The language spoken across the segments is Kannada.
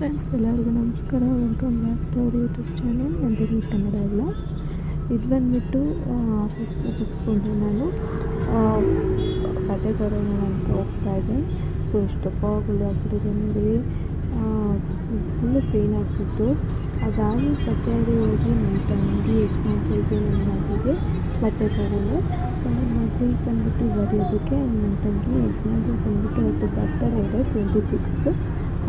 ಫ್ರೆಂಡ್ಸ್, ಎಲ್ಲರಿಗೂ ನಮಸ್ಕಾರ. Welcome back to our YouTube channel Nandini Kannada vlogs. ಇದು ಬಂದುಬಿಟ್ಟು ಆಫೀಸ್ ಮುಗಿಸ್ಕೊಂಡು ನಾನು ಬಟ್ಟೆ ತರೋಣ ಅಂತ ಹೋಗ್ತಾಯಿದ್ದೆ. ಸೊ ಇಷ್ಟಪ್ಪ ಗುಳ್ಳಿ ಆಗ್ಬಿಟ್ಟಿದೆ ನೋಡಿ, ಫುಲ್ಲು ಪೇಯ್ನ್ ಆಗ್ತಿತ್ತು. ಅದಾಗಿ ಬಟ್ಟೆಗೆ ಹೋಗಿ ನನ್ನ ತಂಗಿ ಯಜಮಾನ್ರಿಗೆ ನನ್ನ ಮಗುಗೆ ಬಟ್ಟೆ ತಗೊಂಡೆ. ಸೊ ನನ್ನ ಮಗುಗೆ ಬಂದುಬಿಟ್ಟು ಬರೆಯೋದಕ್ಕೆ ನನ್ನ ತಂಗಿ ಯಜಮಾನ್ರಿಗೆ ಬಂದುಬಿಟ್ಟು ಅವತ್ತು ಬರ್ತಡೇ ಇದೆ 26th.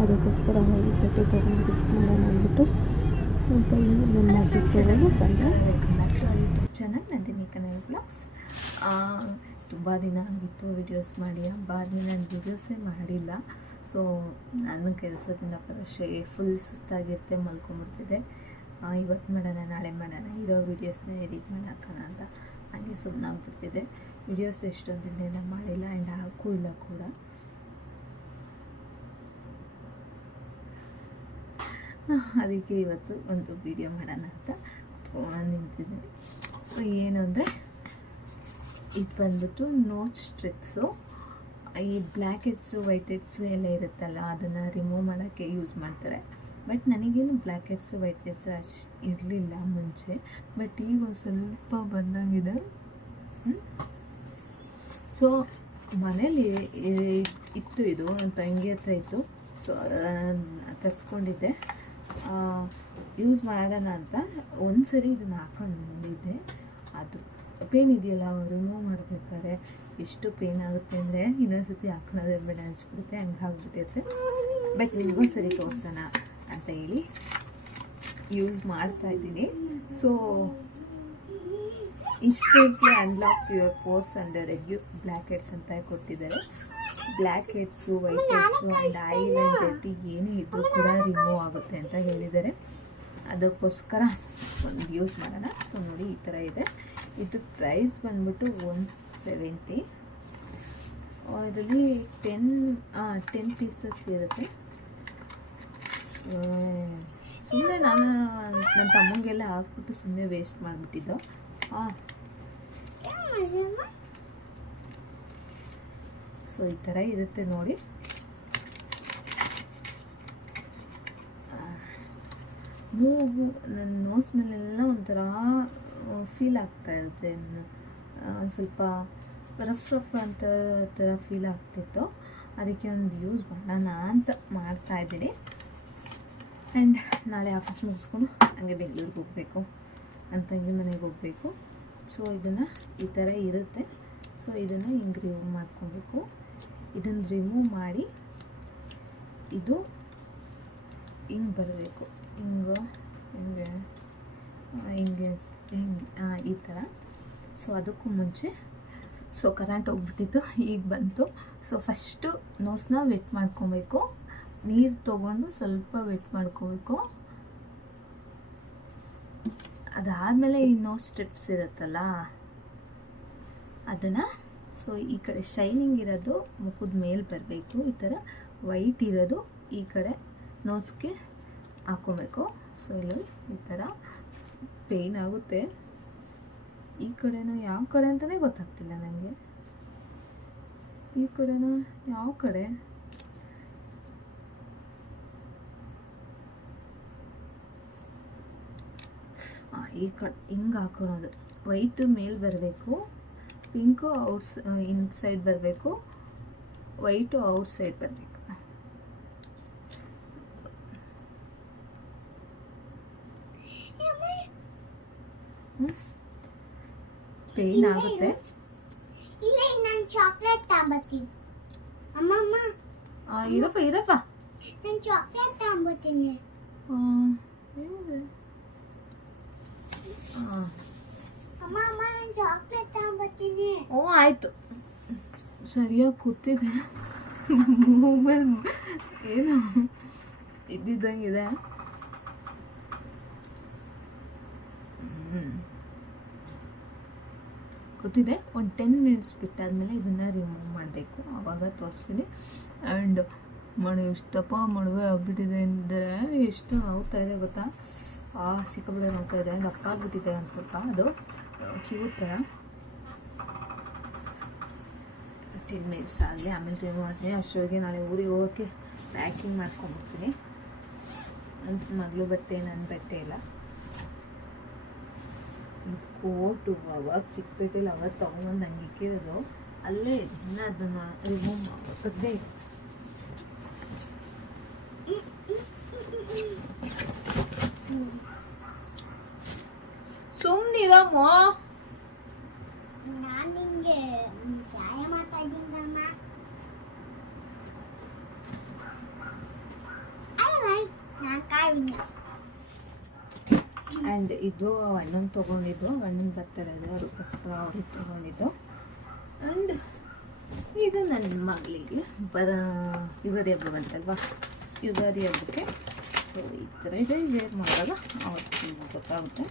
ಅದಕ್ಕೋಸ್ಕರ ಹೋಗಿ ಬಟ್ಟೆ ತಗೊಂಡು ಗಿಫ್ಟ್ ಮಾಡೋಣ ಅಂದ್ಬಿಟ್ಟು ನನ್ನ ತಂಗಿ ನನ್ನ ಮಗುಗೆ ತಗೊಂಡು ಬಂದೆ. YouTube channel Nandini Kannada vlogs. ತುಂಬ ದಿನ ಆಗಿತ್ತು ವೀಡಿಯೋಸ್ ಮಾಡಿ, ಹಬ್ಬಾದ್ಮೇಲೆ ನಾನು ವೀಡಿಯೋಸೇ ಮಾಡಿಲ್ಲ. ಸೊ ನನ್ನ ಕೆಲಸದಿಂದ ಪರೀಕ್ಷೆ ಫುಲ್ ಸುಸ್ತಾಗಿರುತ್ತೆ, ಮಲ್ಕೊಂಡ್ಬಿಡ್ತಿದ್ದೆ. ಇವತ್ತು ಮಾಡೋಣ ನಾಳೆ ಮಾಡೋಣ ಇರೋ ವೀಡಿಯೋಸ್ನ ಎಡಿಟ್ ಮಾಡೋಕ್ಕಣ ಅಂತ ಹಾಗೆ ಸುಮ್ಮನಾಗ್ಬಿಡ್ತಿದ್ದೆ. ವೀಡಿಯೋಸ್ ಎಷ್ಟೊಂದು ದಿನ ಮಾಡಿಲ್ಲ ಆ್ಯಂಡ್ ಹಾಕೂ ಇಲ್ಲ ಕೂಡ. ಅದಕ್ಕೆ ಇವತ್ತು ಒಂದು ವೀಡಿಯೋ ಮಾಡೋಣ ಅಂತ ಕುತ್ಕೊಂಡು ನಿಂತಿದ್ದೀನಿ. ಸೊ ಏನು ಅಂದರೆ ಇದು ಬಂದ್ಬಿಟ್ಟು ನೋಟ್ ಸ್ಟ್ರಿಪ್ಸು. ಈ ಬ್ಲ್ಯಾಕ್ ಹೆಡ್ಸು ವೈಟ್ ಹೆಡ್ಸು ಎಲ್ಲ ಇರುತ್ತಲ್ಲ, ಅದನ್ನು ರಿಮೂವ್ ಮಾಡೋಕ್ಕೆ ಯೂಸ್ ಮಾಡ್ತಾರೆ. ಬಟ್ ನನಗೇನು ಬ್ಲ್ಯಾಕ್ ಹೆಡ್ಸು ವೈಟ್ ಹೆಡ್ಸು ಅಷ್ಟು ಇರಲಿಲ್ಲ ಮುಂಚೆ, ಬಟ್ ಈಗ ಒಂದು ಸ್ವಲ್ಪ ಬಂದಂಗಿದೆ. ಸೊ ಮನೇಲಿ ಇತ್ತು, ಇದು ನನ್ನ ತಂಗಿ ಹತ್ರ ಇತ್ತು. ಸೊ ತರಿಸ್ಕೊಂಡಿದ್ದೆ, ಯೂಸ್ ಮಾಡೋಣ ಅಂತ ಒಂದು ಸರಿ ಇದನ್ನು ಹಾಕೊಂಡು ನೋಡಿದ್ದೆ. ಅದು ಪೇನ್ ಇದೆಯಲ್ಲ, ರಿಮೂವ್ ಮಾಡಬೇಕಾದ್ರೆ ಎಷ್ಟು ಪೇನ್ ಆಗುತ್ತೆ ಅಂದರೆ ಇನ್ನೊಂದು ಸತಿ ಹಾಕೊಳ್ಳೋದೇ ಬೇಡ ಅನಿಸ್ಬಿಡುತ್ತೆ, ಹಂಗೆ ಆಗ್ಬಿಟ್ಟಿರುತ್ತೆ. ಬಟ್ ನಿಮಗೂ ಸರಿ ತೋರಿಸೋಣ ಅಂತ ಹೇಳಿ ಯೂಸ್ ಮಾಡ್ತಾಯಿದ್ದೀನಿ. So instantly unlocks your pores and reduce blackheads ಅಂತ ಕೊಟ್ಟಿದ್ದಾರೆ. Blackheads whiteheads and oil and dirty ಏನೇ ಇದ್ದರೂ ಕೂಡ ರಿಮೂವ್ ಆಗುತ್ತೆ ಅಂತ ಹೇಳಿದ್ದಾರೆ. ಅದಕ್ಕೋಸ್ಕರ ಒಂದು ಯೂಸ್ ಮಾಡೋಣ. ಸೊ ನೋಡಿ, ಈ ಥರ ಇದೆ. ಇದು ಪ್ರೈಸ್ ಬಂದ್ಬಿಟ್ಟು 170. ಇದರಲ್ಲಿ 10 ಪೀಸಸ್ ಇರುತ್ತೆ. ಸುಮ್ಮನೆ ನಾನು ನನ್ನ ತಮ್ಮಂಗೆಲ್ಲ ಹಾಕ್ಬಿಟ್ಟು ಸುಮ್ಮನೆ ವೇಸ್ಟ್ ಮಾಡಿಬಿಟ್ಟಿದ್ದು. ಸೊ ಈ ಥರ ಇರುತ್ತೆ ನೋಡಿ. ಮೂಗು ನನ್ನ ನೋಸ್ ಮೇಲೆಲ್ಲ ಒಂಥರ ಫೀಲ್ ಆಗ್ತಾ ಇರುತ್ತೆ, ಸ್ವಲ್ಪ ರಫ್ ಅಂತ ಥರ ಫೀಲ್ ಆಗ್ತಿತ್ತು. ಅದಕ್ಕೆ ಒಂದು ಯೂಸ್ ಮಾಡೋಣ ಅಂತ ಮಾಡ್ತಾಯಿದ್ದೀನಿ. ಆ್ಯಂಡ್ ನಾಳೆ ಆಫೀಸ್ ಮುಗಿಸ್ಕೊಂಡು ಹಂಗೆ ಬೆಂಗಳೂರಿಗೆ ಹೋಗಬೇಕು, ನನ್ನ ತಂಗಿ ಮನೆಗೆ ಹೋಗಬೇಕು. ಸೊ ಇದನ್ನು ಈ ಥರ ಇರುತ್ತೆ. ಸೊ ಇದನ್ನು ಹಿಂಗೆ ರಿಮೂವ್ ಮಾಡ್ಕೊಬೇಕು. ಇದನ್ನು ರಿಮೂವ್ ಮಾಡಿ ಇದು ಹಿಂಗೆ ಬರಬೇಕು, ಹಿಂಗೆ ಈ ಥರ. ಸೊ ಅದಕ್ಕೂ ಮುಂಚೆ ಕರೆಂಟ್ ಹೋಗ್ಬಿಟ್ಟಿತ್ತು, ಈಗ ಬಂತು. ಸೊ ಫಸ್ಟು ನೋಸ್ನ ವೆಟ್ ಮಾಡ್ಕೊಬೇಕು. ನೀರು ತೊಗೊಂಡು ಸ್ವಲ್ಪ ವೆಟ್ ಮಾಡ್ಕೋಬೇಕು. ಅದಾದಮೇಲೆ ಈ ನೋಸ್ ಸ್ಟ್ರಿಪ್ಸ್ ಇರುತ್ತಲ್ಲ ಅದನ್ನು, ಸೊ ಈ ಕಡೆ ಶೈನಿಂಗ್ ಇರೋದು ಮುಖದ ಮೇಲೆ ಬರಬೇಕು. ಈ ಥರ ವೈಟ್ ಇರೋದು ಈ ಕಡೆ ನೋಸ್ಗೆ ಹಾಕ್ಕೊಬೇಕು. ಸೊ ಇಲ್ಲಿ ಈ ಥರ ಪೇಯ್ನ್ ಆಗುತ್ತೆ. ಈ ಕಡೆನೋ ಯಾವ ಕಡೆ ಅಂತಲೇ ಗೊತ್ತಾಗ್ತಿಲ್ಲ ನನಗೆ, ಈ ಕಡೆನೋ ಯಾವ ಕಡೆ. ಈ ಕಡೆ ಹಿಂಗೆ ಹಾಕೊಳ್ಳೋದು. ವೈಟು ಮೇಲೆ ಬರಬೇಕು, ಪಿಂಕು ಇನ್ಸೈಡ್ ಬರಬೇಕು, ವೈಟು ಔಟ್ಸೈಡ್ ಬರಬೇಕು. ಪೇನ್ ಆಗುತ್ತೆ. ಚಾಕ್ಲೇಟ್ ತಗೊಂಬರ್ತೀನಿ ಅಮ್ಮಮ್ಮ. ಇರಪ್ಪ ನಾನು ಚಾಕ್ಲೇಟ್ ತಗೊಂಬರ್ತೀನಿ. ಅಮ್ಮ ನಾನು ಚಾಕ್ಲೇಟ್ ತಗೊಂಬರ್ತೀನಿ. ಆಯಿತು, ಸರಿಯಾಗಿ ಕೂತಿದೆ. ಮೊಬೈಲ್ ಏನು ಇದ್ದಿದ್ದಂಗಿದೆ. ಕೂತಿದೆ. ಒಂದು 10 ಮಿನಿಟ್ಸ್ ಬಿಟ್ಟಾದಮೇಲೆ ಇದನ್ನು ರಿಮೂವ್ ಮಾಡಬೇಕು, ಆವಾಗ ತೋರಿಸ್ತೀನಿ. ಆ್ಯಂಡ್ ಎಷ್ಟಪ್ಪ ಮಡುವೆ ಆಗಿಬಿಟ್ಟಿದೆ ಅಂದರೆ ಎಷ್ಟು ನೋವ್ತಾಯಿದೆ ಗೊತ್ತಾ. ಸಿಕ್ಕಾಬಿಟ್ಟೆ ನೋವ್ತಾಯಿದೆ, ದಪ್ಪ ಆಗಿಬಿಟ್ಟಿದೆ ಒಂದು ಸ್ವಲ್ಪ. ಅದು ಕ್ಯೂಟ್ ಥರ. 15 ಮಿನಿಟ್ಸ್ ಆಗಲಿ, ಆಮೇಲೆ ರಿಮೂವ್ ಮಾಡ್ತೀನಿ. ಅಷ್ಟೊಳಗೆ ನಾಳೆ ಊರಿಗೆ ಹೋಗೋಕ್ಕೆ ಪ್ಯಾಕಿಂಗ್ ಮಾಡ್ಕೊಂಡ್ಬಿಡ್ತೀನಿ. ನನ್ನ ಮಗಳು ಬಟ್ಟೆ ನನ್ನ ಬಟ್ಟೆ ಇಲ್ಲ. ಇದು ಕೋಟು ಅವಾಗ ಚಿಕ್ಕಪೇಟೆಲಿ ಅವಾಗ ತೊಗೊಂಬಂದು ಹಂಗೆ ಇಕ್ಕಿರೋದು, ಅಲ್ಲೇ ಇನ್ನೂ ಅದನ್ನು ರಿಮೂವ್ ಮಾಡೋದೇ ಇದೆ. ಸುಮ್ಮನಿರಮ್ಮ, ನಾನು ನಿಂಗೆ ಚಾಯ ಮಾತಾಡಿದ್ದಮ್ಮ. ನಾನು ಕಾವಿನ ಆ್ಯಂಡ್ ಇದು ಅಣ್ಣನ ತೊಗೊಂಡಿದ್ದು, ಅಣ್ಣನ ಬರ್ತಾರೆ ಅದಕ್ಕೋಸ್ಕರ ಅವ್ರಿಗೆ ತೊಗೊಂಡಿದ್ದು. ಆ್ಯಂಡ್ ಇದು ನನ್ನ ಮಗಳಿಗೆ ಯುಗಾದಿ ಹಬ್ಬ ಬಂತಲ್ವಾ, ಯುಗಾದಿ ಹಬ್ಬಕ್ಕೆ ಸೊ ಈ ಥರ ಇದೆ. ವೇರ್ ಮಾಡಿದಾಗ ಅವತ್ತು ಗೊತ್ತಾಗುತ್ತೆ.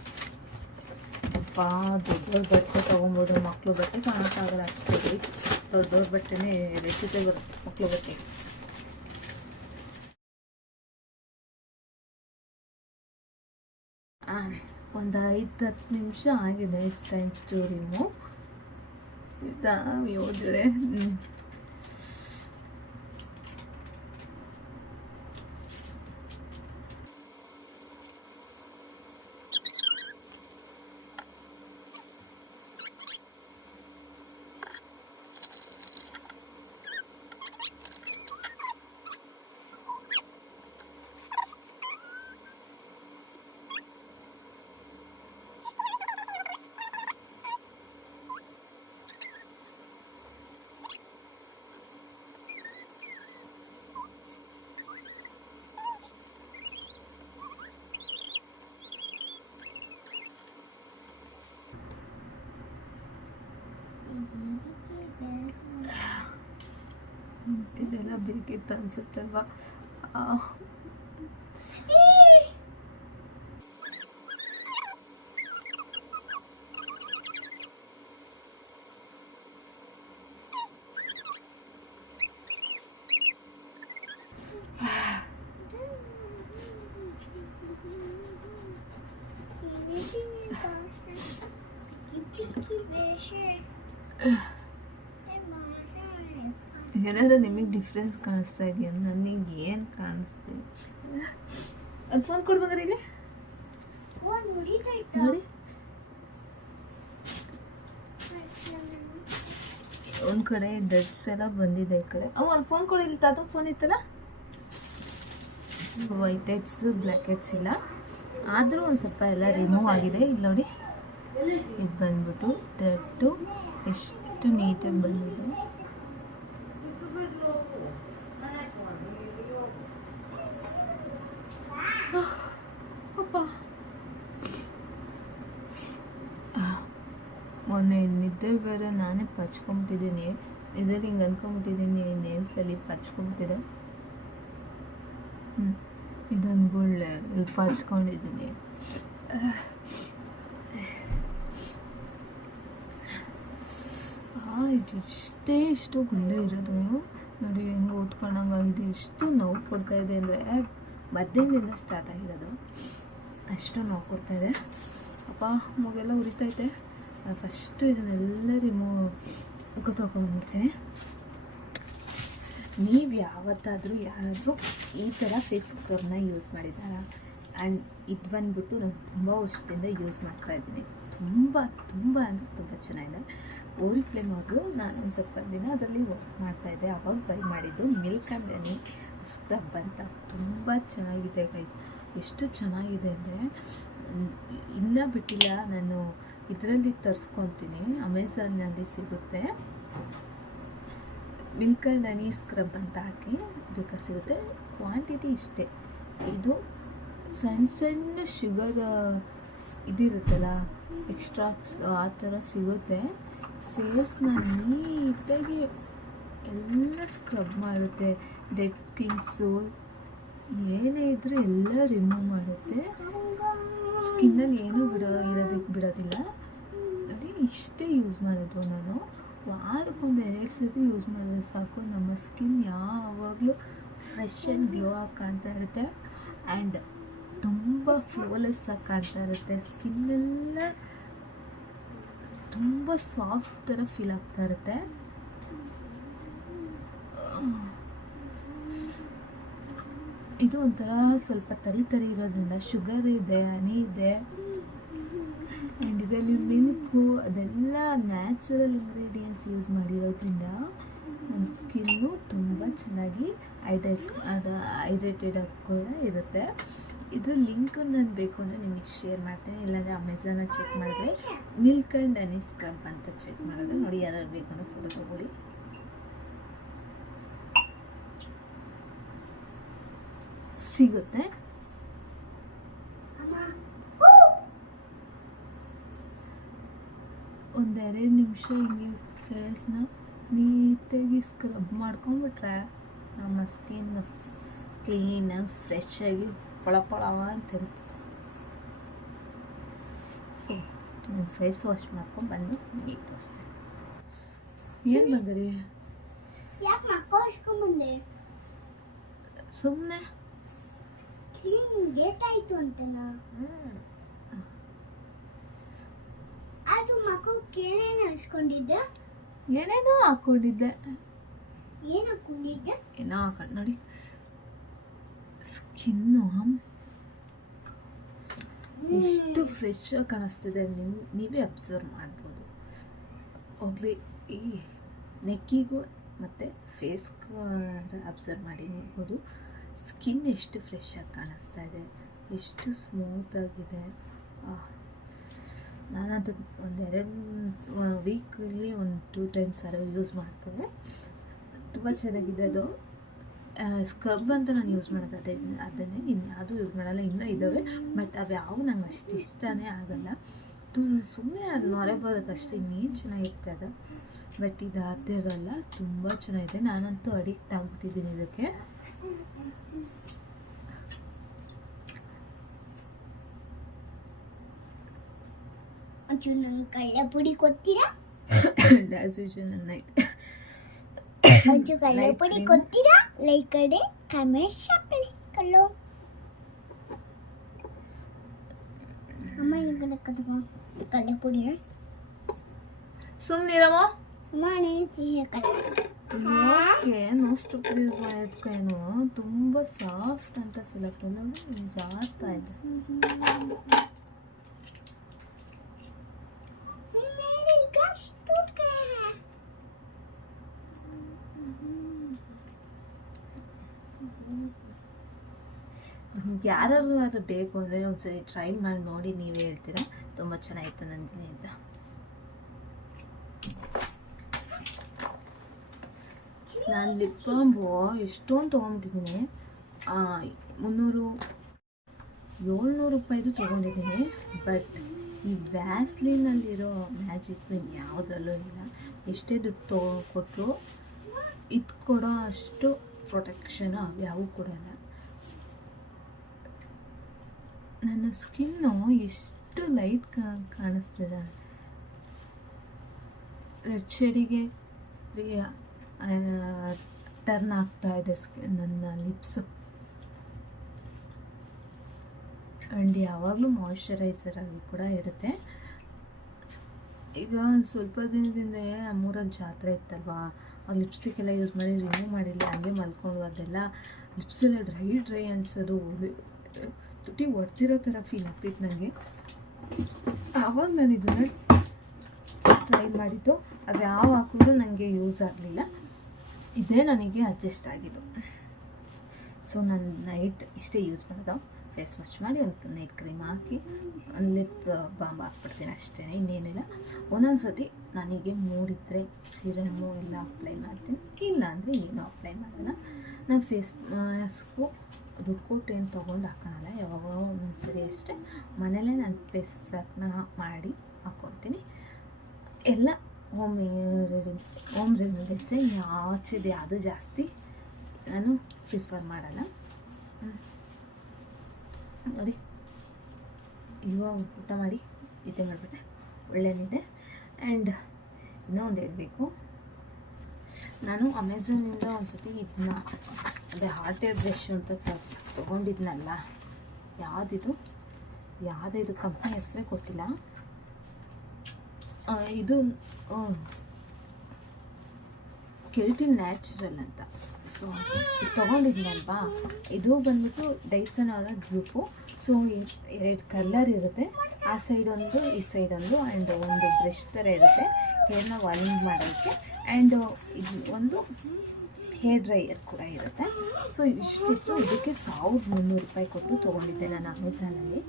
ಅಪ್ಪ ದೊಡ್ಡವ್ರ ಬಟ್ಟೆ ತೊಗೊಬೋದು, ಮಕ್ಕಳು ಬಟ್ಟೆ ಕಾಣೋಕ್ಕಾಗಲ್ಲ ಅಷ್ಟೇ. ದೊಡ್ಡವ್ರ ಬಟ್ಟೆನೇ ರೆಸಿಪಿ ಬರುತ್ತೆ ಮಕ್ಕಳು ಬಟ್ಟೆ. ಒಂದು 5-10 ನಿಮಿಷ ಆಗಿದೆ ಇಷ್ಟು ಟೈಮ್ ಸ್ಟೋರಿನು. ಇದಾ ಓದಿದ್ರೆ ಇದೆಲ್ಲ ಬೇಕಿತ್ತು ಅನ್ಸುತ್ತಲ್ವಾ. ಏನಾದ್ರು ನಿಮಗೆ ಡಿಫ್ರೆನ್ಸ್ ಕಾಣಿಸ್ತಾ ಇದೆಯಾ? ನನಗೆ ಏನು ಕಾಣಿಸ್ತೀವಿ? ಅದು ಫೋನ್ ಕೊಡು ಬಂದ್ರೆ ಇಲ್ಲಿ ನೋಡಿ. ಒಂದು ಕಡೆ ಡಟ್ಸ್ ಎಲ್ಲ ಬಂದಿದೆ, ಈ ಕಡೆ ಒಂದು ಫೋನ್ ಕೊಡಿ. ಇಲ್ಲಿ ತಾತ ಫೋನ್ ಇತ್ತಲ್ಲ, ವೈಟ್ ಹೆಡ್ಸ್ ಬ್ಲ್ಯಾಕ್ ಹೆಡ್ಸ್ ಇಲ್ಲ, ಆದರೂ ಒಂದು ಸ್ವಲ್ಪ ಎಲ್ಲ ರಿಮೂವ್ ಆಗಿದೆ. ಇಲ್ಲಿ ನೋಡಿ, ಇದು ಬಂದ್ಬಿಟ್ಟು ಡಟ್ಟು ಎಷ್ಟು ನೀಟಾಗಿ ಬಂದಿದೆ. ಅಪ್ಪ ಮೊನ್ನೆ ನಿದ್ದೆ ಬೇರೆ ನಾನೇ ಪಚ್ಕೊಂಬಿಟ್ಟಿದ್ದೀನಿ. ಇದರಲ್ಲಿ ಹಿಂಗೆ ಅಂದ್ಕೊಂಬಿಟ್ಟಿದ್ದೀನಿ, ನೇಲ್ಸಲ್ಲಿ ಪಚ್ಕೊಂಬಿಟ್ಟಿದೆ. ಇದೊಂದು ಗುಳ್ಳೆ ಇಲ್ಲಿ ಪಚ್ಕೊಂಡಿದ್ದೀನಿ. ಇದು ಇಷ್ಟು ಗುಳ್ಳೆ ಇರೋದು ನೋಡಿ, ಹೆಂಗೆ ಓದ್ಕೊಂಡಂಗಾಗಿದೆ. ಎಷ್ಟು ನೋವು ಕೊಡ್ತಾಯಿದೆ ಅಂದರೆ ಮಧ್ಯಾಹ್ನದಿಂದ ಸ್ಟಾರ್ಟ್ ಆಗಿರೋದು, ಅಷ್ಟು ನೋವು ಕೊಡ್ತಾಯಿದೆ. ಅಪ್ಪ ಮೂಗೆಲ್ಲ ಉರಿತೈತೆ. ಫಸ್ಟು ಇದನ್ನೆಲ್ಲ ರಿಮೂವ್ ತೊಗೊಂಡ್ಬಿಡ್ತೀನಿ. ನೀವು ಯಾವತ್ತಾದರೂ ಯಾರಾದರೂ ಈ ಥರ ಫೇಸ್ ಸ್ಕ್ರಬ್ನ ಯೂಸ್ ಮಾಡಿದ್ದಾರಾ? ಆ್ಯಂಡ್ ಇದು ಬಂದ್ಬಿಟ್ಟು ನಾನು ತುಂಬ ವರ್ಷದಿಂದ ಯೂಸ್ ಮಾಡ್ತಾಯಿದ್ದೀನಿ. ತುಂಬ ಅಂದರೆ ತುಂಬ ಚೆನ್ನಾಗಿದೆ. ಓರಿಫ್ಲೇಮ್ ಅವರು ನಾನು ಒಂದು ಸ್ವಲ್ಪ ದಿನ ಅದರಲ್ಲಿ ವರ್ಕ್ ಮಾಡ್ತಾಯಿದ್ದೆ, ಅವಾಗ ಬೈ ಮಾಡಿದ್ದು ಮಿಲ್ಕ್ ಆ್ಯಂಡ್ ಹನಿ ಸ್ಕ್ರಬ್ ಅಂತ. ತುಂಬ ಚೆನ್ನಾಗಿದೆ ಗೈಸ್, ಎಷ್ಟು ಚೆನ್ನಾಗಿದೆ ಅಂದರೆ ಇನ್ನೂ ಬಿಟ್ಟಿಲ್ಲ. ನಾನು ಇದರಲ್ಲಿ ತರಿಸ್ಕೊತೀನಿ, ಅಮೆಝಾನಲ್ಲಿ ಸಿಗುತ್ತೆ. ಮಿಲ್ಕ್ ಆ್ಯಂಡ್ ಹನಿ ಸ್ಕ್ರಬ್ ಅಂತ ಹಾಕಿ ಬೇಕಾದ್ರೆ ಸಿಗುತ್ತೆ. ಕ್ವಾಂಟಿಟಿ ಇಷ್ಟೇ. ಇದು ಸಣ್ಣ ಶುಗರ್ ಇದಿರುತ್ತಲ್ಲ, ಎಕ್ಸ್ಟ್ರಾಕ್ಸ್ ಆ ಥರ ಸಿಗುತ್ತೆ. ಫೇಸ್ನ ನೀಟಾಗಿ ಎಲ್ಲ ಸ್ಕ್ರಬ್ ಮಾಡುತ್ತೆ. ಡೆಡ್ ಸ್ಕಿನ್ಸು ಏನೇ ಇದ್ದರೂ ಎಲ್ಲ ರಿಮೂವ್ ಮಾಡುತ್ತೆ. ಸ್ಕಿನ್ನಲ್ಲಿ ಏನೂ ಇರೋದಕ್ಕೆ ಬಿಡೋದಿಲ್ಲ. ನೋಡಿ, ಇಷ್ಟೇ ಯೂಸ್ ಮಾಡೋದು ನಾನು. ವಾರಕ್ಕೊಂದು 2 ಸತಿ ಯೂಸ್ ಮಾಡಿದ್ರೆ ಸಾಕು, ನಮ್ಮ ಸ್ಕಿನ್ ಯಾವಾಗಲೂ ಫ್ರೆಶ್ ಆ್ಯಂಡ್ ಗ್ಲೋ ಆಗಿ ಕಾಣ್ತಾ ಇರುತ್ತೆ. ಆ್ಯಂಡ್ ತುಂಬ ಫ್ಲೋಲೆಸ್ ಆಗಿ ಕಾಣ್ತಾ ಇರುತ್ತೆ. ಸ್ಕಿನ್ನೆಲ್ಲ ತುಂಬ ಸಾಫ್ಟ್ ಥರ ಫೀಲ್ ಆಗ್ತಾ ಇರುತ್ತೆ. ಇದು ಒಂಥರ ಸ್ವಲ್ಪ ತರಿ ತರಿ ಇರೋದ್ರಿಂದ ಶುಗರ್ ಇದೆ, ಹನಿ ಇದೆ, ಆ್ಯಂಡ್ ಇದರಲ್ಲಿ ಮಿಲ್ಕು ಅದೆಲ್ಲ ನ್ಯಾಚುರಲ್ ಇಂಗ್ರೀಡಿಯೆಂಟ್ಸ್ ಯೂಸ್ ಮಾಡಿರೋದ್ರಿಂದ ನಮ್ಮ ಸ್ಕಿನ್ನು ತುಂಬ ಚೆನ್ನಾಗಿ ಹೈಡ್ರೇಟೆಡ್ ಆಗಿ ಕೂಡ ಇರುತ್ತೆ. ಇದು ಲಿಂಕ್ ನಾನು ಬೇಕು ಅಂದರೆ ನಿಮಗೆ ಶೇರ್ ಮಾಡ್ತೀನಿ, ಇಲ್ಲಾಂದರೆ ಅಮೆಝಾನ ಚೆಕ್ ಮಾಡಿದ್ರೆ ಮಿಲ್ಕ್ ಆ್ಯಂಡ್ ಹನಿ ಸ್ಕ್ರಬ್ ಅಂತ ಚೆಕ್ ಮಾಡಿದ್ರೆ ನೋಡಿ, ಯಾರು ಬೇಕು ಅನ್ನೋ ಫೋಟೋ ತೊಗೊಳ್ಳಿ. ಸಿಗುತ್ತೆ. ಒಂದೆರಡು ನಿಮಿಷ ಹಿಂಗೆ ಫೇಸ್ನ ನೀಟಾಗಿ ಸ್ಕ್ರಬ್ ಮಾಡ್ಕೊಂಬಿಟ್ರೆ ನಮ್ಮ ಸ್ಕಿನ್ ಕ್ಲೀನಾಗಿ ಫ್ರೆಶ್ ಆಗಿ ಪಳ ಅಂತಿರುತ್ತೆ. ಸೊ ನಾನು ಫೇಸ್ ವಾಶ್ ಮಾಡ್ಕೊಂಡು ಬಂದು ನಿಮಗೆ ತೋರಿಸ್ತೇನೆ. ಏನು ಬಂದ್ರಿ? ಯಾಕೆ ಮಕ್ಕಳಿಸ್ಕೊಂಬಂದೆ? ಸುಮ್ಮನೆ ಕ್ಲೀನ್ ಡೇಟ್ ಆಯ್ತು ಅಂತನಾ? ಅದು ಮಕ್ಕಳು ಏನೇನು ಹಚ್ಕೊಂಡಿದ್ದೆ? ಏನೇನೋ ಹಾಕ್ಕೊಂಡಿದ್ದೆ. ಏನು ಹಾಕೊಂಡಿದ್ದೆ? ಏನೋ ಹಾಕೊಂಡು ನೋಡಿ, ಸ್ಕಿನ್ನು ಎಷ್ಟು ಫ್ರೆಶ್ ಆಗಿ ಕಾಣಿಸ್ತಿದೆ, ನೀವೇ ಅಬ್ಸರ್ವ್ ಮಾಡ್ಬೋದು. ಹೋಗ್ಲಿ ಈ ನೆಕ್ಕಿಗೂ ಮತ್ತು ಫೇಸ್ಗೂ ಅಬ್ಸರ್ವ್ ಮಾಡಿ ನೋಡ್ಬೋದು ಸ್ಕಿನ್ ಎಷ್ಟು ಫ್ರೆಶ್ ಆಗಿ ಕಾಣಿಸ್ತಾ ಇದೆ, ಎಷ್ಟು ಸ್ಮೂತಾಗಿದೆ. ನಾನದು ವೀಕಲ್ಲಿ 2 ಟೈಮ್ಸ್ ಯೂಸ್ ಮಾಡ್ಕೊಂಡೆ, ತುಂಬ ಚೆನ್ನಾಗಿದೆ. ಅದು ಸ್ಕ್ರಬ್ ಅಂತ ನಾನು ಯೂಸ್ ಮಾಡೋದು ಅದನ್ನೇ, ಇನ್ಯಾವುದೂ ಯೂಸ್ ಮಾಡಲ್ಲ. ಇನ್ನೂ ಇದ್ದಾವೆ ಬಟ್ ಅವು ಯಾವ ನಂಗೆ ಅಷ್ಟು ಇಷ್ಟನೇ ಆಗಲ್ಲ. ಸುಮ್ಮನೆ ಅದು ನೊರೆ ಬರುತ್ತೆ ಅಷ್ಟೇ, ಇನ್ನೇನು ಚೆನ್ನಾಗಿರುತ್ತೆ ಅದು. ಬಟ್ ಇದು ಅದಿರಲ್ಲ, ತುಂಬ ಚೆನ್ನಾಗಿದೆ. ನಾನಂತೂ ಅಡಿಕ್ಟ್ ಆಗ್ಬಿಟ್ಟಿದ್ದೀನಿ ಇದಕ್ಕೆ. ಒಂಚೂರು ನಂಗೆ ಕಳ್ಳೆ ಪುಡಿ ಕೊಡ್ತೀರಾ? ಆ್ಯಸ್ ಯೂಶುವಲ್ ನನ್ನ ಒಂಚೂರು ಕಳ್ಳೆ ಪುಡಿ ಕೊಡ್ತೀರಾ? ಲೈಕ್ ಕಡೆ ಕಮೆಂಟ್ ಶಾಪಲ್ಲಿ ಕಳ್ಳು ಅಮ್ಮ ಈಗ ಕಳ್ಳೆ ಪುಡಿ ಸುಮ್ಮನಿರಮ್ಮ. ಮಾಡಿ ಸಿಹಿ ಕಳ್ಳೆ ನೋಷ್ಟು ಯೂಸ್ ಮಾಡೋದಕ್ಕೇನು ತುಂಬ ಸಾಫ್ಟ್ ಅಂತ ಫೀಲ್ ಆಗ್ತದೆ, ಜಾಸ್ತಾ ಇದೆ. ಯಾರಾದ್ರೂ ಅದು ಬೇಕು ಅಂದರೆ ಒಂದ್ಸರಿ ಟ್ರೈ ಮಾಡಿ ನೋಡಿ, ನೀವೇ ಹೇಳ್ತೀರಾ ತುಂಬ ಚೆನ್ನಾಗಿತ್ತು ನಂದಿನಿ ಅಂತ. ನಾನು ಲಿಪ್ ಬಾಂಬು ಎಷ್ಟೊಂದು ತೊಗೊಂಡಿದ್ದೀನಿ, 700 ರೂಪಾಯಿದು ತೊಗೊಂಡಿದ್ದೀನಿ. ಬಟ್ ಈ ವ್ಯಾಸ್ಲಿನಲ್ಲಿರೋ ಮ್ಯಾಜಿಕ್ ಯಾವುದ್ರಲ್ಲೂ ಇಲ್ಲ. ಎಷ್ಟೇ ದುಡ್ಡು ಕೊಟ್ಟರು ಇದು ಕೊಡೋ ಅಷ್ಟು ಪ್ರೊಟೆಕ್ಷನ್ ಅವು ಕೊಡೋಲ್ಲ. ನನ್ನ ಸ್ಕಿನ್ನು ಎಷ್ಟು ಲೈಟ್ ಕಾಣಿಸ್ತಿದೆ, ರೆಡ್ ಶೇಡಿಗೆ ಟರ್ನ್ ಆಗ್ತಾ ಇದೆ ನನ್ನ ಲಿಪ್ಸು. ಆ್ಯಂಡ್ ಯಾವಾಗಲೂ ಮಾಯ್ಶ್ಚರೈಸರ್ ಆಗಿ ಕೂಡ ಇರುತ್ತೆ. ಈಗ ಸ್ವಲ್ಪ ದಿನದಿಂದ ನಮ್ಮೂರಲ್ಲಿ ಜಾತ್ರೆ ಇತ್ತಲ್ವಾ, ಆ ಲಿಪ್ಸ್ಟಿಕ್ ಎಲ್ಲ ಯೂಸ್ ಮಾಡಿ ರಿಮೂವ್ ಮಾಡಿಲ್ಲ, ಹಂಗೆ ಮಲ್ಕೊಂಡು ಅದೆಲ್ಲ ಲಿಪ್ಸ್ ಎಲ್ಲ ಡ್ರೈ ಅನಿಸೋದು, ತುಟಿ ಒಡ್ತಿರೋ ಥರ ಫೀಲ್ ಆಗ್ತಿತ್ತು ನನಗೆ. ಆವಾಗ ನಾನು ಇದನ್ನು ಟ್ರೈ ಮಾಡಿದ್ದು, ಅದು ಯಾವ ಹಾಕಿದ್ರು ನನಗೆ ಯೂಸ್ ಆಗಲಿಲ್ಲ. ಇದೇ ನನಗೆ ಅಡ್ಜಸ್ಟ್ ಆಗಿದ್ದು. ಸೊ ನಾನು ನೈಟ್ ಇಷ್ಟೇ ಯೂಸ್ ಮಾಡೋದು. ಫೇಸ್ ವಾಶ್ ಮಾಡಿ ಒಂದು ನೈಟ್ ಕ್ರೀಮ್ ಹಾಕಿ ಒಂದು ಲಿಪ್ ಬಾಂಬ್ ಹಾಕ್ಬಿಡ್ತೀನಿ ಅಷ್ಟೇ, ಇನ್ನೇನಿಲ್ಲ. ಒಂದೊಂದು ಸತಿ ನನಗೆ ಮೂಡಿದ್ರೆ ಸಿರಮು ಎಲ್ಲ ಅಪ್ಲೈ ಮಾಡ್ತೀನಿ, ಇಲ್ಲ ಅಂದರೆ ಏನೂ ಅಪ್ಲೈ ಮಾಡೋಣ. ನಾನು ಫೇಸ್ ಮಾಸ್ಕು ದುಡ್ಡು ಕೊಟ್ಟು ಏನು ತೊಗೊಂಡು ಹಾಕೋಣಲ್ಲ, ಯಾವಾಗ ಒಂದೊಂದು ಸರಿ ಅಷ್ಟೇ ಮನೇಲೇ ನಾನು ಫೇಸ್ ಪ್ಯಾಕ್ನ ಮಾಡಿ ಹಾಕ್ಕೊತೀನಿ. ಎಲ್ಲ ಹೋಮ್ ರೆಮಿಡೀಸೇ, ಆಚೆದು ಯಾವುದು ಜಾಸ್ತಿ ನಾನು ಪ್ರಿಫರ್ ಮಾಡಲ್ಲ. ನೋಡಿ ಇವಾಗ ಊಟ ಮಾಡಿ ನಿದ್ದೆ ಮಾಡಿಬಿಟ್ಟೆ, ಒಳ್ಳೆಯದಿದೆ. ಆ್ಯಂಡ್ ಇನ್ನೂ ಒಂದು ಹೇಳಬೇಕು, ನಾನು ಅಮೆಝಾನಿಂದ ಒಂದು ಸತಿ ಇದನ್ನ ಅದೇ ಹಾಟ್ ಏರ್ ಬ್ರಷ್ ಅಂತ ತೊಗೊಂಡಿದ್ನಲ್ಲ, ಯಾವುದಿದು ಕಂಪ್ನಿ ಹೆಸರೇ ಗೊತ್ತಿಲ್ಲ. ಇದು ಕೆರಾಟಿನ್ ನ್ಯಾಚುರಲ್ ಅಂತ. ಸೊ ಇದು ತೊಗೊಂಡಿದ್ನಲ್ವಾ, ಇದು ಬಂದ್ಬಿಟ್ಟು ಡೈಸನ್ ಅವರ ಡ್ಯೂಪು. ಸೊ 2 ಕಲರ್ ಇರುತ್ತೆ, ಆ ಸೈಡ್ ಒಂದು ಈ ಸೈಡ್ ಒಂದು, ಆ್ಯಂಡ್ ಒಂದು ಬ್ರಷ್ ಥರ ಇರುತ್ತೆ ಹೇರ್ನ ವಾಲಿಂಗ್ ಮಾಡೋಕ್ಕೆ, ಆ್ಯಂಡ್ ಇದು ಒಂದು ಹೇರ್ ಡ್ರೈಯರ್ ಕೂಡ ಇರುತ್ತೆ. ಸೊ ಇಷ್ಟಿತ್ತು. ಇದಕ್ಕೆ 1300 ರೂಪಾಯಿ ಕೊಟ್ಟು ತೊಗೊಂಡಿದ್ದೆ ನಾನು ಅಮೆಝಾನಲ್ಲಿ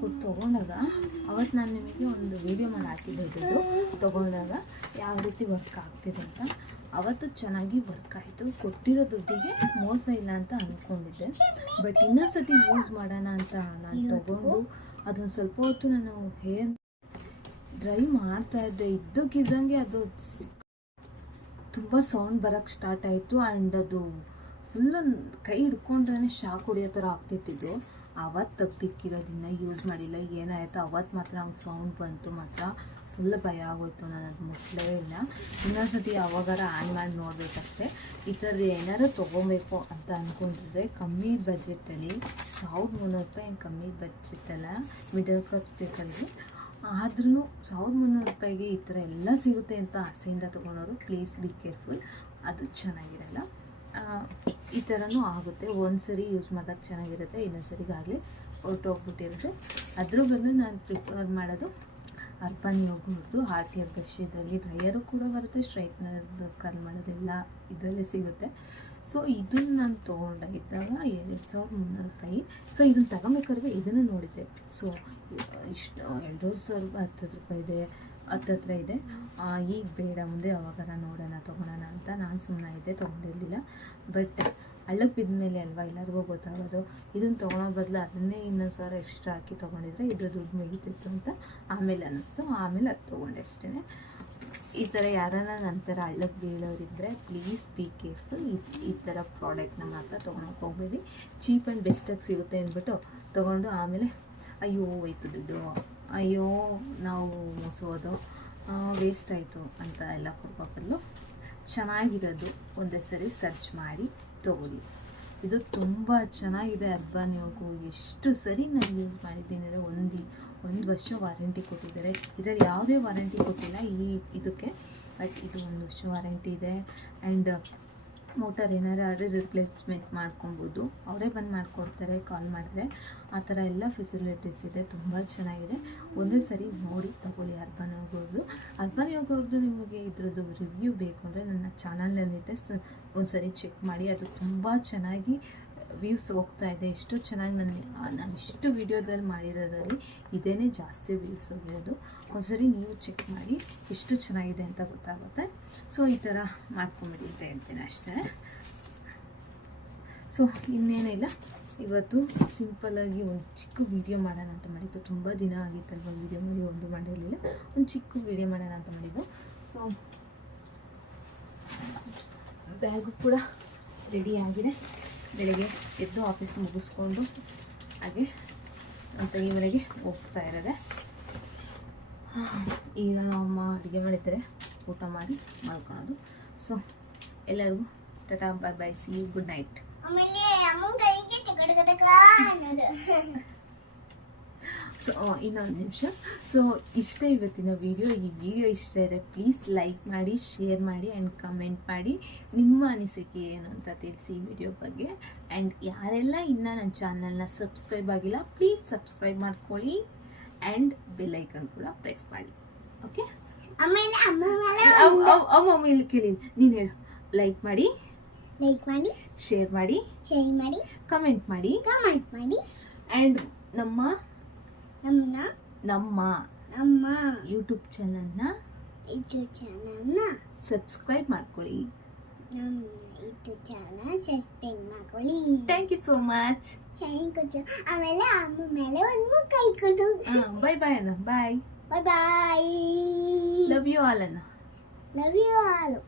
ಕೊಟ್ಟು ತೊಗೊಂಡಾಗ. ಅವತ್ತು ನಾನು ನಿಮಗೆ ಒಂದು ವೀಡಿಯೋ ಮಾಡಿ ಹಾಕಿದ್ದೆ ಇದ್ದು ತೊಗೊಂಡಾಗ ಯಾವ ರೀತಿ ವರ್ಕ್ ಆಗ್ತಿದೆ ಅಂತ. ಅವತ್ತು ಚೆನ್ನಾಗಿ ವರ್ಕ್ ಆಯಿತು, ಕೊಟ್ಟಿರೋ ದುಡ್ಡಿಗೆ ಮೋಸ ಇಲ್ಲ ಅಂತ ಅಂದ್ಕೊಂಡಿದ್ದೆ. ಬಟ್ ಇನ್ನೊಂದ್ಸತಿ ಯೂಸ್ ಮಾಡೋಣ ಅಂತ ನಾನು ತೊಗೊಂಡು ಅದೊಂದು ಸ್ವಲ್ಪ ಹೊತ್ತು ನಾನು ಹೇರ್ ಡ್ರೈ ಮಾಡ್ತಾಯಿದ್ದೆ. ಇದ್ದಕ್ಕಿದ್ದಂಗೆ ಅದು ತುಂಬ ಸೌಂಡ್ ಬರೋಕ್ಕೆ ಸ್ಟಾರ್ಟ್ ಆಯಿತು, ಆ್ಯಂಡ್ ಅದು ಫುಲ್ಲು ಕೈ ಹಿಡ್ಕೊಂಡ್ರೆ ಶಾಕ್ ಹೊಡಿಯೋ ಥರ ಆಗ್ತಿತ್ತು. ಅವತ್ತು ತೆಗ್ದಿಕ್ಕಿರೋದನ್ನ ಯೂಸ್ ಮಾಡಿಲ್ಲ. ಏನಾಯಿತು ಅವತ್ತು ಮಾತ್ರ ನಮ್ಗೆ ಸೌಂಡ್ ಬಂತು, ಮಾತ್ರ ಫುಲ್ ಭಯ ಆಗೋಯ್ತು. ನಾನು ಅದು ಮುಟ್ಲೇ ಇಲ್ಲ. ಇನ್ನೊಂದ್ಸತಿ ಯಾವಾಗಾರ ಆನ್ ಮಾಡಿ ನೋಡಬೇಕಷ್ಟೆ. ಈ ಥರದ್ದು ಏನಾದ್ರು ತೊಗೊಬೇಕು ಅಂತ ಅಂದ್ಕೊಂಡಿದ್ರೆ ಕಮ್ಮಿ ಬಜೆಟಲ್ಲಿ 1300 ರೂಪಾಯಿ ಕಮ್ಮಿ ಬಜೆಟಲ್ಲ, ಮಿಡಲ್ ಕ್ಲಾಸ್ ಪೀಪಲ್ಗೆ. ಆದ್ರೂ 1300 ರೂಪಾಯಿಗೆ ಈ ಥರ ಎಲ್ಲ ಸಿಗುತ್ತೆ ಅಂತ ಆಸೆಯಿಂದ ತೊಗೊಳೋರು ಪ್ಲೀಸ್ ಬಿ ಕೇರ್ಫುಲ್. ಅದು ಚೆನ್ನಾಗಿರಲ್ಲ. ಈ ಥರನೂ ಆಗುತ್ತೆ. ಒಂದು ಸರಿ ಯೂಸ್ ಮಾಡಿದಾಗ ಚೆನ್ನಾಗಿರುತ್ತೆ, ಇನ್ನೊಂದು ಸರಿಗಾಗಲಿ ಹೊರಟೋಗ್ಬಿಟ್ಟಿರುತ್ತೆ. ಅದ್ರ ಬದಲು ನಾನು ಪ್ರಿಫರ್ ಮಾಡೋದು ಅರ್ಬನ್ ಯೋಗರ್ಟ್ದು ಹಾರ್ಟ್ ಹೇರ್ ಬ್ರಷ್. ಇದರಲ್ಲಿ ಡ್ರೈಯರು ಕೂಡ ಬರುತ್ತೆ, ಸ್ಟ್ರೈಟ್ನರ್ ಕರ್ಲ್ ಮಾಡೋದೆಲ್ಲ ಇದರಲ್ಲೇ ಸಿಗುತ್ತೆ. ಸೊ ಇದನ್ನು ನಾನು ತೊಗೊಂಡಾಗಿದ್ದಾಗ 2300 ರೂಪಾಯಿ. ಸೊ ಇದನ್ನು ತಗೊಬೇಕಾದ್ರೆ ಇದನ್ನು ನೋಡಿದ್ದೆ. ಸೊ ಇಷ್ಟು 2500 ರೂಪಾಯಿ ಇದೆ, ಹತ್ತತ್ರ ಇದೆ. ಈಗ ಬೇಡ, ಮುಂದೆ ಯಾವಾಗಾರ ನೋಡೋಣ ತೊಗೊಳೋಣ ಅಂತ ನಾನು ಸುಮ್ಮನೆ ಇದ್ದೆ, ತೊಗೊಂಡಿರಲಿಲ್ಲ. ಬಟ್ ಹಳ್ಳಕ್ಕೆ ಬಿದ್ದ ಮೇಲೆ ಅಲ್ವಾ ಎಲ್ಲರಿಗೂ ಗೊತ್ತಾಗೋದು. ಇದನ್ನು ತೊಗೊಳೋ ಬದಲು ಅದನ್ನೇ 2,000 ಎಕ್ಸ್ಟ್ರಾ ಹಾಕಿ ತೊಗೊಂಡಿದ್ರೆ ಇದು ದುಡ್ಡು ಮುಗಿತಿತ್ತು ಅಂತ ಆಮೇಲೆ ಅನ್ನಿಸ್ತು. ಆಮೇಲೆ ಅದು ತೊಗೊಂಡೆ ಅಷ್ಟೇ. ಈ ಥರ ಯಾರನ್ನ ನಂತರ ಹಳ್ಳಕ್ಕೆ ಬೀಳೋರಿದ್ದರೆ ಪ್ಲೀಸ್ ಬಿ ಕೇರ್ಫುಲ್. ಈ ಥರ ಪ್ರಾಡಕ್ಟ್ನ ಮಾತ್ರ ತೊಗೊಳಕ್ಕೆ ಹೋಗಬೇಡಿ. ಚೀಪ್ ಆ್ಯಂಡ್ ಬೆಸ್ಟಾಗಿ ಸಿಗುತ್ತೆ ಅಂದ್ಬಿಟ್ಟು ತೊಗೊಂಡು ಆಮೇಲೆ ಅಯ್ಯೋ ಹೋಯ್ತು ದುಡ್ಡು, ಅಯ್ಯೋ ನಾವು ಮೋಸೋದು, ವೇಸ್ಟ್ ಆಯಿತು ಅಂತ ಎಲ್ಲ ಕೊಡ್ಬೇಕಲ್ಲು. ಚೆನ್ನಾಗಿರೋದು ಒಂದೇ ಸರಿ ಸರ್ಚ್ ಮಾಡಿ ತೊಗೊಳ್ಳಿ. ಇದು ತುಂಬ ಚೆನ್ನಾಗಿದೆ. ಅರ್ಬನ್ ಯೋಗು ಎಷ್ಟು ಸರಿ ನಾನು ಯೂಸ್ ಮಾಡಿದ್ದೀನಿ ಅಂದರೆ ಒಂದು ವರ್ಷ ವಾರಂಟಿ ಕೊಟ್ಟಿದ್ದಾರೆ. ಇದರಲ್ಲಿ ಯಾವುದೇ ವಾರಂಟಿ ಕೊಟ್ಟಿಲ್ಲ ಇದಕ್ಕೆ, ಬಟ್ ಇದು 1 ವರ್ಷ ವಾರಂಟಿ ಇದೆ. ಆ್ಯಂಡ್ ಮೋಟರ್ ಏನಾರು ಆದ್ರೆ ರಿಪ್ಲೇಸ್ಮೆಂಟ್ ಮಾಡ್ಕೊಬೋದು, ಅವರೇ ಬಂದು ಮಾಡಿಕೊಡ್ತಾರೆ ಕಾಲ್ ಮಾಡಿದ್ರೆ. ಆ ಥರ ಎಲ್ಲ ಫೆಸಿಲಿಟೀಸ್ ಇದೆ, ತುಂಬ ಚೆನ್ನಾಗಿದೆ. ಒಂದೇ ಸರಿ ನೋಡಿ ತಗೊಳ್ಳಿ ಅರ್ಬನ್ ಯೋಗರ್ಟ್ದು. ನಿಮಗೆ ಇದ್ರದ್ದು ರಿವ್ಯೂ ಬೇಕು ಅಂದರೆ ನನ್ನ ಚಾನಲಲ್ಲಿದೆ, ಒಂದು ಸರಿ ಚೆಕ್ ಮಾಡಿ. ಅದು ತುಂಬ ಚೆನ್ನಾಗಿ ವ್ಯೂಸ್ ಹೋಗ್ತಾ ಇದೆ. ಎಷ್ಟು ಚೆನ್ನಾಗಿ ನಾನು ಇಷ್ಟು ವೀಡಿಯೋದಲ್ಲಿ ಮಾಡಿರೋದ್ರಲ್ಲಿ ಇದೇನೇ ಜಾಸ್ತಿ ವ್ಯೂಸ್ ಹೋಗಿರೋದು. ಒಂದ್ಸರಿ ನೀವು ಚೆಕ್ ಮಾಡಿ, ಎಷ್ಟು ಚೆನ್ನಾಗಿದೆ ಅಂತ ಗೊತ್ತಾಗುತ್ತೆ. ಸೊ ಈ ಥರ ಮಾಡ್ಕೊಂಬಿಡಿ ಅಂತ ಹೇಳ್ತೇನೆ ಅಷ್ಟೇ. ಸೊ ಇನ್ನೇನಿಲ್ಲ, ಇವತ್ತು ಸಿಂಪಲ್ಲಾಗಿ ಒಂದು ಚಿಕ್ಕ ವೀಡಿಯೋ ಮಾಡೋಣ ಅಂತ ಮಾಡಿದ್ದು. ತುಂಬ ದಿನ ಆಗಿತ್ತಲ್ವ ವೀಡಿಯೋ ಮಾಡಿ, ಒಂದು ಮಾಡಿರಲಿಲ್ಲ. ಒಂದು ಚಿಕ್ಕ ವೀಡಿಯೋ ಮಾಡೋಣ ಅಂತ ಮಾಡಿದ್ದು. ಸೊ ಬ್ಯಾಗು ಕೂಡ ರೆಡಿ ಆಗಿದೆ. ಬೆಳಗ್ಗೆ ಎದ್ದು ಆಫೀಸ್ ಮುಗಿಸ್ಕೊಂಡು ಹಾಗೆ ನನ್ನ ತಂಗಿವರೆಗೆ ಹೋಗ್ತಾ ಇರೋದೆ. ಈಗ ಅಮ್ಮ ಅಡುಗೆ ಮಾಡಿದ್ದಾರೆ, ಊಟ ಮಾಡಿ ಮಾಡ್ಕೊಳೋದು. ಸೊ ಎಲ್ಲರಿಗೂ ಟಾಟಾ, bye bye, see you, good night. So ಇನ್ನೊಂದು ನಿಮಿಷ. ಸೊ ಇಷ್ಟೇ ಇವತ್ತಿನ ವಿಡಿಯೋ. ಈ ವಿಡಿಯೋ ಇಷ್ಟ ಇದ್ದರೆ ಪ್ಲೀಸ್ ಲೈಕ್ ಮಾಡಿ, ಶೇರ್ ಮಾಡಿ ಆ್ಯಂಡ್ ಕಮೆಂಟ್ ಮಾಡಿ. ನಿಮ್ಮ ಅನಿಸಿಕೆ ಏನು ಅಂತ ತಿಳಿಸಿ ಈ ವಿಡಿಯೋ ಬಗ್ಗೆ. ಆ್ಯಂಡ್ ಯಾರೆಲ್ಲ ಇನ್ನೂ ನನ್ನ ಚಾನಲ್ನ ಸಬ್ಸ್ಕ್ರೈಬ್ ಆಗಿಲ್ಲ ಪ್ಲೀಸ್ ಸಬ್ಸ್ಕ್ರೈಬ್ ಮಾಡ್ಕೊಳ್ಳಿ ಆ್ಯಂಡ್ ಬೆಲ್ ಐಕನ್ ಕೂಡ ಪ್ರೆಸ್ ಮಾಡಿ. ಓಕೆ, ಅಮ್ಮ ಇಲ್ಲಿ ಕೇಳಿ, ನೀನು ಹೇಳು. ಲೈಕ್ ಮಾಡಿ, ಶೇರ್ ಮಾಡಿ, ಕಮೆಂಟ್ ಮಾಡಿ ಆ್ಯಂಡ್ ನಮ್ಮ ಯೂಟ್ಯೂಬ್ ಚಾನಲ್ನ ಸಬ್ಸ್ಕ್ರೈಬ್ ಮಾಡ್ಕೊಳ್ಳಿ. Thank you so much. ಆಮೇಲೆ ಅಮ್ಮ ಮೇಲೆ ಒಂದು ಕೈ ಕೊಡು. ಬಾಯ್ ಬಾಯ್ ಅಣ್ಣ. Bye bye. Love you all ಅಣ್ಣ. Love you all.